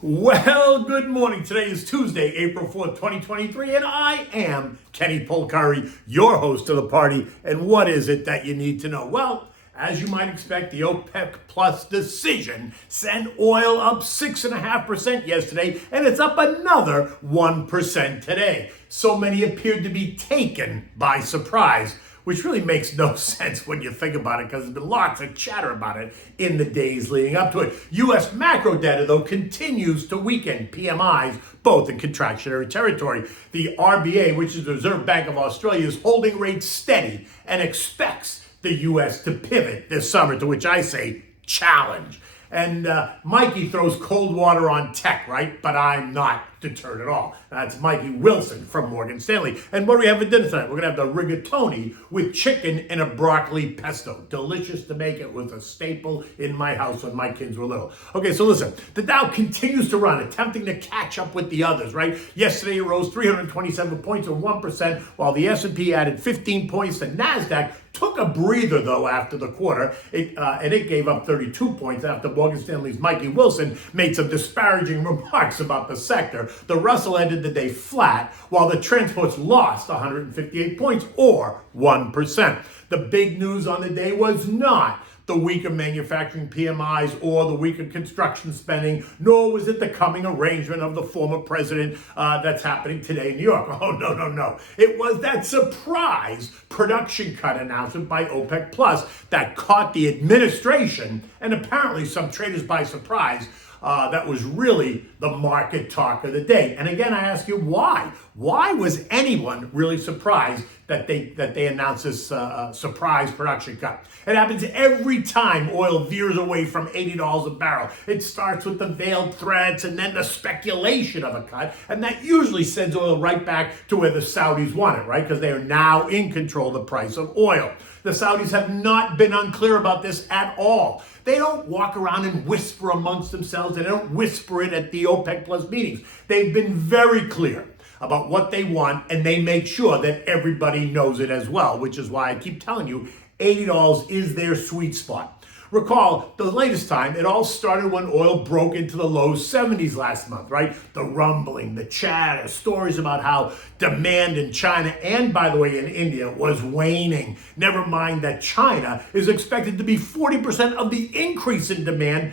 Well, good morning. Today is Tuesday, April 4th, 2023, and I am Kenny Polcari, your host of the party. And what is it that you need to know? Well, as you might expect, the OPEC Plus decision sent oil up 6.5% yesterday, and it's up another 1% today. So many appeared to be taken by surprise, which really makes no sense when you think about it, because there's been lots of chatter about it in the days leading up to it. U.S. macro data, though, continues to weaken. PMIs, both in contractionary territory. The RBA, which is the Reserve Bank of Australia, is holding rates steady and expects the U.S. to pivot this summer, to which I say challenge. And Mikey throws cold water on tech, right? But I'm not deterred at all. That's Mikey Wilson from Morgan Stanley. And what do we have for dinner tonight? We're going to have the Rigatoni with chicken and a broccoli pesto. Delicious to make. It was a staple in my house when my kids were little. Okay, so listen. The Dow continues to run, attempting to catch up with the others, right? Yesterday it rose 327 points or 1%, while the S&P added 15 points. The NASDAQ took a breather, though, after the quarter, and it gave up 32 points after Morgan Stanley's Mikey Wilson made some disparaging remarks about the sector. The Russell ended the day flat, while the transports lost 158 points, or 1%. The big news on the day was not the weaker manufacturing PMIs or the weaker construction spending, nor was it the coming arrangement of the former president that's happening today in New York. Oh, no. It was that surprise production cut announcement by OPEC Plus that caught the administration and apparently some traders by surprise. That was really the market talk of the day. And again, I ask you, why? Why was anyone really surprised that they announced this surprise production cut? It happens every time oil veers away from $80 a barrel. It starts with the veiled threats and then the speculation of a cut, and that usually sends oil right back to where the Saudis want it, right? Because they are now in control of the price of oil. The Saudis have not been unclear about this at all. They don't walk around and whisper amongst themselves. They don't whisper it at the OPEC Plus meetings. They've been very clear about what they want, and they make sure that everybody knows it as well, which is why I keep telling you $80 is their sweet spot. Recall, the latest time, it all started when oil broke into the low 70s last month, right? The rumbling, the chatter, stories about how demand in China and, by the way, in India was waning. Never mind that China is expected to be 40% of the increase in demand,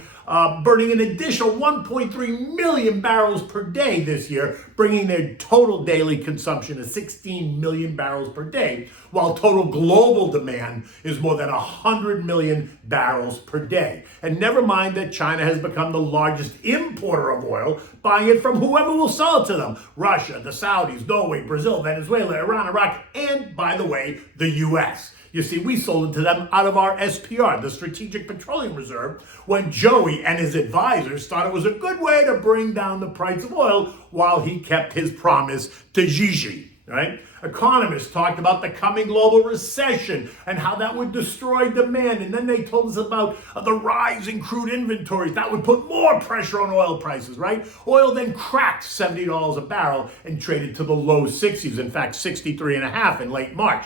burning an additional 1.3 million barrels per day this year, bringing their total daily consumption to 16 million barrels per day, while total global demand is more than 100 million barrels per day. And never mind that China has become the largest importer of oil, buying it from whoever will sell it to them. Russia, the Saudis, Norway, Brazil, Venezuela, Iran, Iraq, and, by the way, the U.S. You see, we sold it to them out of our SPR, the Strategic Petroleum Reserve, when Joey and his advisors thought it was a good way to bring down the price of oil while he kept his promise to Gigi, right? Economists talked about the coming global recession and how that would destroy demand. And then they told us about the rise in crude inventories. That would put more pressure on oil prices, right? Oil then cracked $70 a barrel and traded to the low 60s. In fact, 63.5 in late March.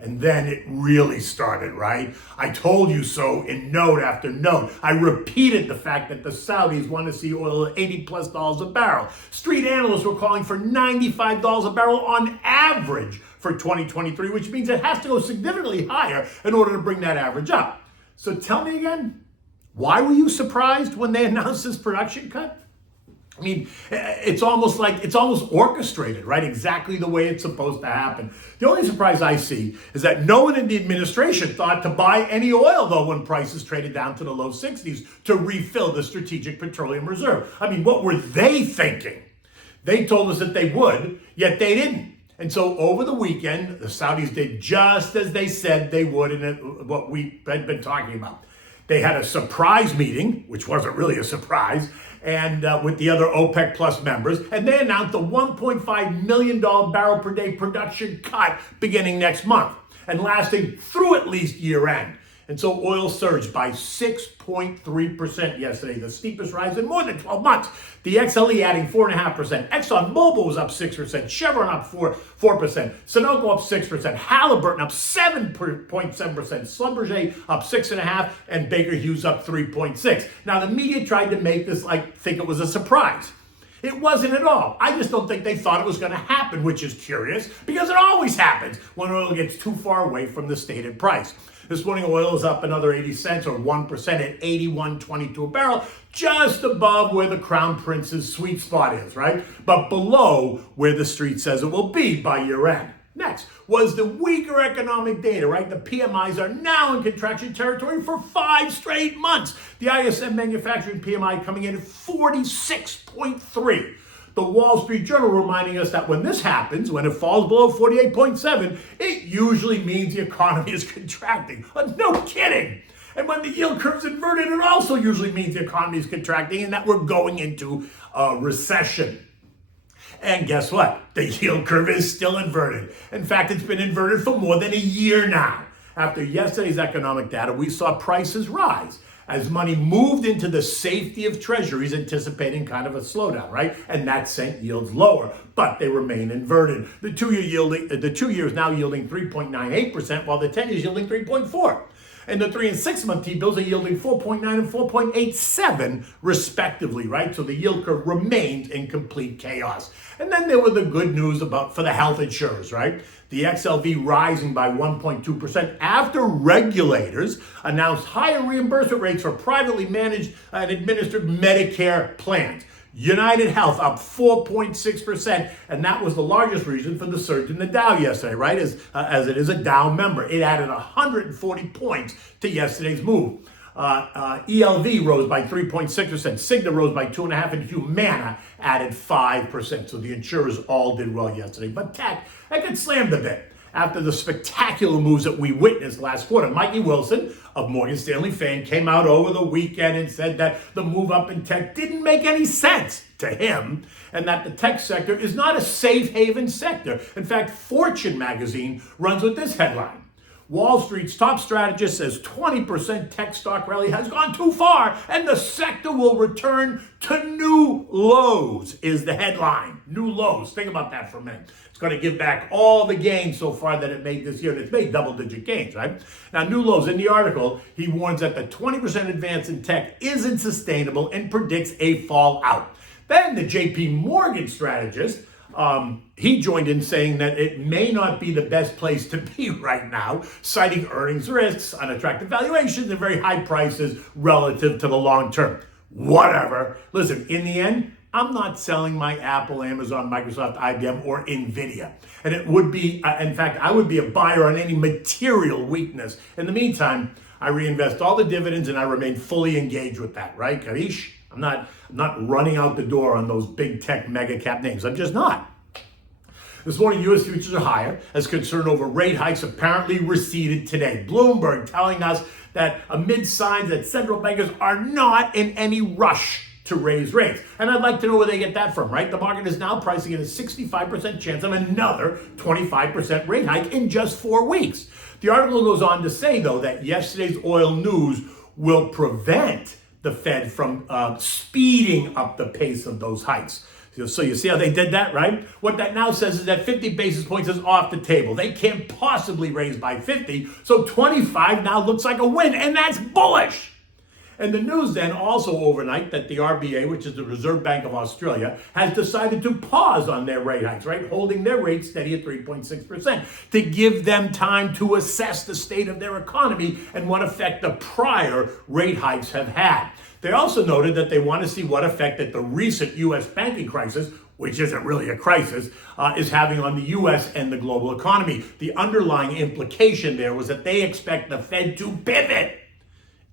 And then it really started, right? I told you so in note after note. I repeated the fact that the Saudis want to see oil at $80+ a barrel. Street analysts were calling for $95 a barrel on average for 2023, which means it has to go significantly higher in order to bring that average up. So tell me again, why were you surprised when they announced this production cut? I mean, it's almost orchestrated, right? Exactly the way it's supposed to happen. The only surprise I see is that no one in the administration thought to buy any oil, though, when prices traded down to the low 60s to refill the Strategic Petroleum Reserve. I mean, what were they thinking? They told us that they would, yet they didn't. And so over the weekend, the Saudis did just as they said they would, and what we had been talking about. They had a surprise meeting, which wasn't really a surprise, and with the other OPEC Plus members, and they announced a $1.5 million barrel per day production cut beginning next month and lasting through at least year end. And so oil surged by 6.3% yesterday, the steepest rise in more than 12 months. The XLE adding 4.5%. ExxonMobil was up 6%. Chevron up 4%. Sunoco up 6%. Halliburton up 7.7%. Schlumberger up 6.5%. And Baker Hughes up 3.6%. Now, the media tried to make this think it was a surprise. It wasn't at all. I just don't think they thought it was going to happen, which is curious because it always happens when oil gets too far away from the stated price. This morning, oil is up another 80 cents or 1% at 81.22 a barrel, just above where the Crown Prince's sweet spot is, right? But below where the street says it will be by year end. Next was the weaker economic data, right? The PMIs are now in contraction territory for 5 straight months. The ISM manufacturing PMI coming in at 46.3. The Wall Street Journal reminding us that when this happens, when it falls below 48.7, it usually means the economy is contracting. No kidding. And when the yield curve's inverted, it also usually means the economy is contracting and that we're going into a recession. And guess what? The yield curve is still inverted. In fact, it's been inverted for more than a year now. After yesterday's economic data, we saw prices rise as money moved into the safety of treasuries, anticipating kind of a slowdown, right? And that sent yields lower, but they remain inverted. The 2 year is now yielding 3.98%, while the 10 year is yielding 3.4%. And the 3 and 6 month T-bills are yielding 4.9 and 4.87 respectively, right? So the yield curve remains in complete chaos. And then there were the good news for the health insurers, right? The XLV rising by 1.2% after regulators announced higher reimbursement rates for privately managed and administered Medicare plans. United Health up 4.6%, and that was the largest reason for the surge in the Dow yesterday, right? As it is a Dow member. It added 140 points to yesterday's move. ELV rose by 3.6%, Cigna rose by 2.5%, and Humana added 5%. So the insurers all did well yesterday. But tech, that got slammed a bit after the spectacular moves that we witnessed last quarter. Mikey Wilson of Morgan Stanley fame came out over the weekend and said that the move up in tech didn't make any sense to him and that the tech sector is not a safe haven sector. In fact, Fortune magazine runs with this headline. Wall Street's top strategist says 20% tech stock rally has gone too far and the sector will return to new lows is the headline. New lows. Think about that for a minute. It's going to give back all the gains so far that it made this year. And it's made double-digit gains, right? Now, new lows. In the article, he warns that the 20% advance in tech isn't sustainable and predicts a fallout. Then the JP Morgan strategist, he joined in saying that it may not be the best place to be right now, citing earnings risks, unattractive valuations, and very high prices relative to the long term. Whatever. Listen, in the end, I'm not selling my Apple, Amazon, Microsoft, IBM, or NVIDIA. And it would be, in fact, I would be a buyer on any material weakness. In the meantime, I reinvest all the dividends and I remain fully engaged with that, right? Karish? I'm not running out the door on those big tech mega cap names. I'm just not. This morning, U.S. futures are higher as concern over rate hikes apparently receded today. Bloomberg telling us that amid signs that central bankers are not in any rush to raise rates. And I'd like to know where they get that from, right? The market is now pricing in a 65% chance of another 25% rate hike in just 4 weeks. The article goes on to say, though, that yesterday's oil news will prevent the Fed from speeding up the pace of those hikes. So you see how they did that, right? What that now says is that 50 basis points is off the table. They can't possibly raise by 50, so 25 now looks like a win, and that's bullish. And the news then also overnight that the RBA, which is the Reserve Bank of Australia, has decided to pause on their rate hikes, right? Holding their rate steady at 3.6% to give them time to assess the state of their economy and what effect the prior rate hikes have had. They also noted that they want to see what effect that the recent U.S. banking crisis, which isn't really a crisis, is having on the U.S. and the global economy. The underlying implication there was that they expect the Fed to pivot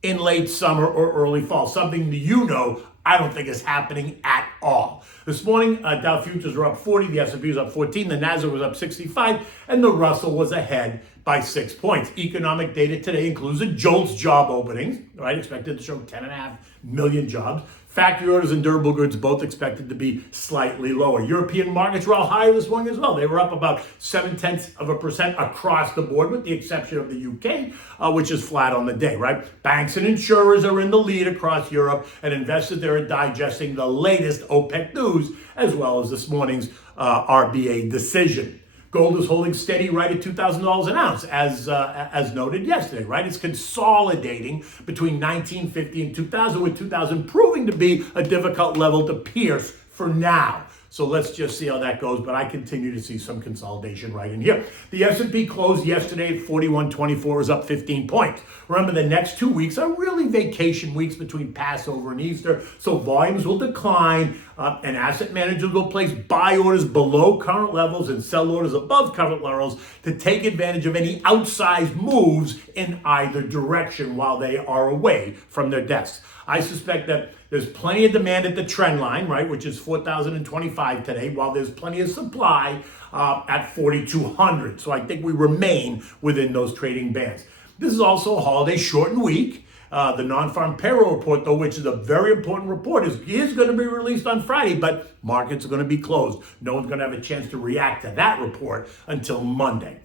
in late summer or early fall, something that I don't think is happening at all. This morning, Dow futures were up 40, the S&P was up 14, the Nasdaq was up 65, and the Russell was ahead by 6 points. Economic data today includes the JOLTS job openings, right? Expected to show 10.5 million jobs. Factory orders and durable goods both expected to be slightly lower. European markets were all higher this morning as well. They were up about 0.7% across the board, with the exception of the UK, which is flat on the day, right? Banks and insurers are in the lead across Europe, and investors there are digesting the latest OPEC news, as well as this morning's RBA decision. Gold is holding steady right at $2,000 an ounce, as noted yesterday, right? It's consolidating between 1950 and 2000, with 2000 proving to be a difficult level to pierce for now. So let's just see how that goes, but I continue to see some consolidation right in here. The S&P closed yesterday at 4124, is up 15 points. Remember, the next 2 weeks are really vacation weeks between Passover and Easter, so volumes will decline, and asset managers will place buy orders below current levels and sell orders above current levels to take advantage of any outsized moves in either direction while they are away from their desks. I suspect that there's plenty of demand at the trend line, right, which is 4,025 today, while there's plenty of supply at 4,200. So I think we remain within those trading bands. This is also a holiday shortened week. The non-farm payroll report, though, which is a very important report, is going to be released on Friday, but markets are going to be closed. No one's going to have a chance to react to that report until Monday.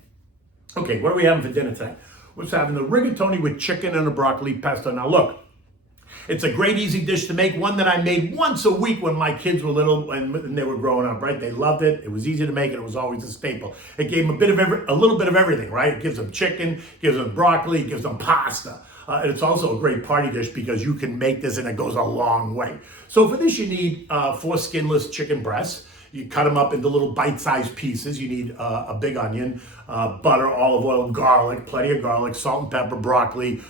Okay, what are we having for dinner tonight? We're having the rigatoni with chicken and a broccoli pesto. Now, look. It's a great, easy dish to make, one that I made once a week when my kids were little and they were growing up, right? They loved it. It was easy to make, and it was always a staple. It gave them a little bit of everything, right? It gives them chicken, gives them broccoli, gives them pasta. And it's also a great party dish because you can make this and it goes a long way. So for this, you need 4 skinless chicken breasts. You cut them up into little bite-sized pieces. You need a big onion, butter, olive oil, garlic, plenty of garlic, salt and pepper, broccoli.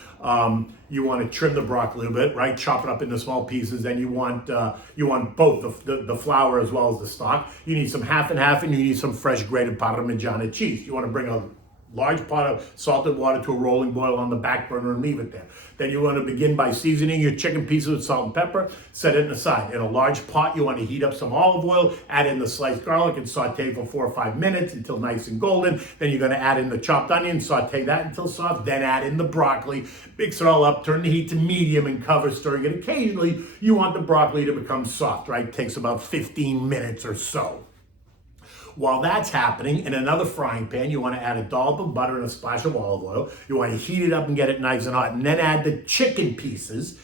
You want to trim the broccoli a bit, right? Chop it up into small pieces. Then you want both the flour as well as the stock. You need some half and half, and you need some fresh grated Parmigiana cheese. You want to bring a large pot of salted water to a rolling boil on the back burner and leave it there. Then you want to begin by seasoning your chicken pieces with salt and pepper. Set it aside. In a large pot, you want to heat up some olive oil, add in the sliced garlic, and saute for 4 or 5 minutes until nice and golden. Then you're going to add in the chopped onion, saute that until soft, then add in the broccoli. Mix it all up, turn the heat to medium and cover, stirring it occasionally. You want the broccoli to become soft, right? It takes about 15 minutes or so. While that's happening, in another frying pan, you want to add a dollop of butter and a splash of olive oil. You want to heat it up and get it nice and hot, and then add the chicken pieces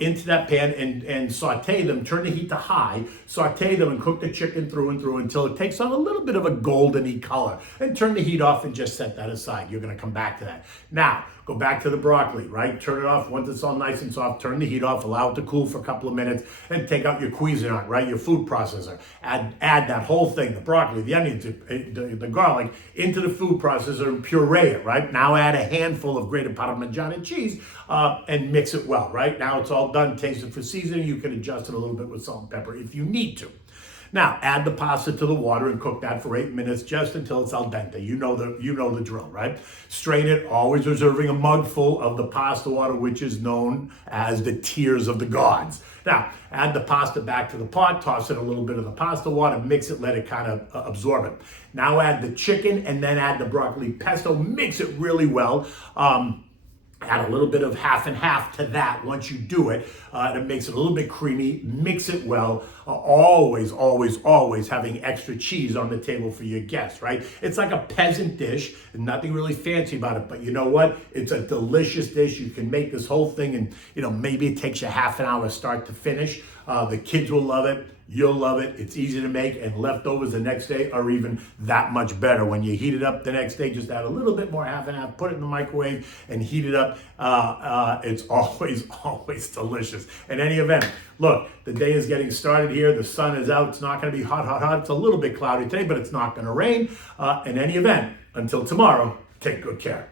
into that pan and saute them. Turn the heat to high, saute them, and cook the chicken through and through until it takes on a little bit of a goldeny color. And turn the heat off and just set that aside. You're going to come back to that. Now, go back to the broccoli, right? Turn it off once it's all nice and soft. Turn the heat off, allow it to cool for a couple of minutes, and take out your Cuisinart, right? Your food processor. Add that whole thing, the broccoli, the onions, the garlic, into the food processor and puree it, right? Now add a handful of grated Parmigiana cheese and mix it well, right? Now it's all done. Taste it for seasoning. You can adjust it a little bit with salt and pepper if you need to. Now, add the pasta to the water and cook that for 8 minutes, just until it's al dente. You know the drill, right? Strain it, always reserving a mug full of the pasta water, which is known as the tears of the gods. Now, add the pasta back to the pot, toss in a little bit of the pasta water, mix it, let it kind of absorb it. Now add the chicken and then add the broccoli pesto, mix it really well. Add a little bit of half and half to that once you do it. It makes it a little bit creamy. Mix it well. Always, always, always having extra cheese on the table for your guests, right? It's like a peasant dish. Nothing really fancy about it. But you know what? It's a delicious dish. You can make this whole thing and, maybe it takes you half an hour start to finish. The kids will love it. You'll love it. It's easy to make, and leftovers the next day are even that much better. When you heat it up the next day, just add a little bit more, half and half, put it in the microwave and heat it up. It's always, always delicious. In any event, look, the day is getting started here. The sun is out. It's not going to be hot, hot, hot. It's a little bit cloudy today, but it's not going to rain. In any event, until tomorrow, take good care.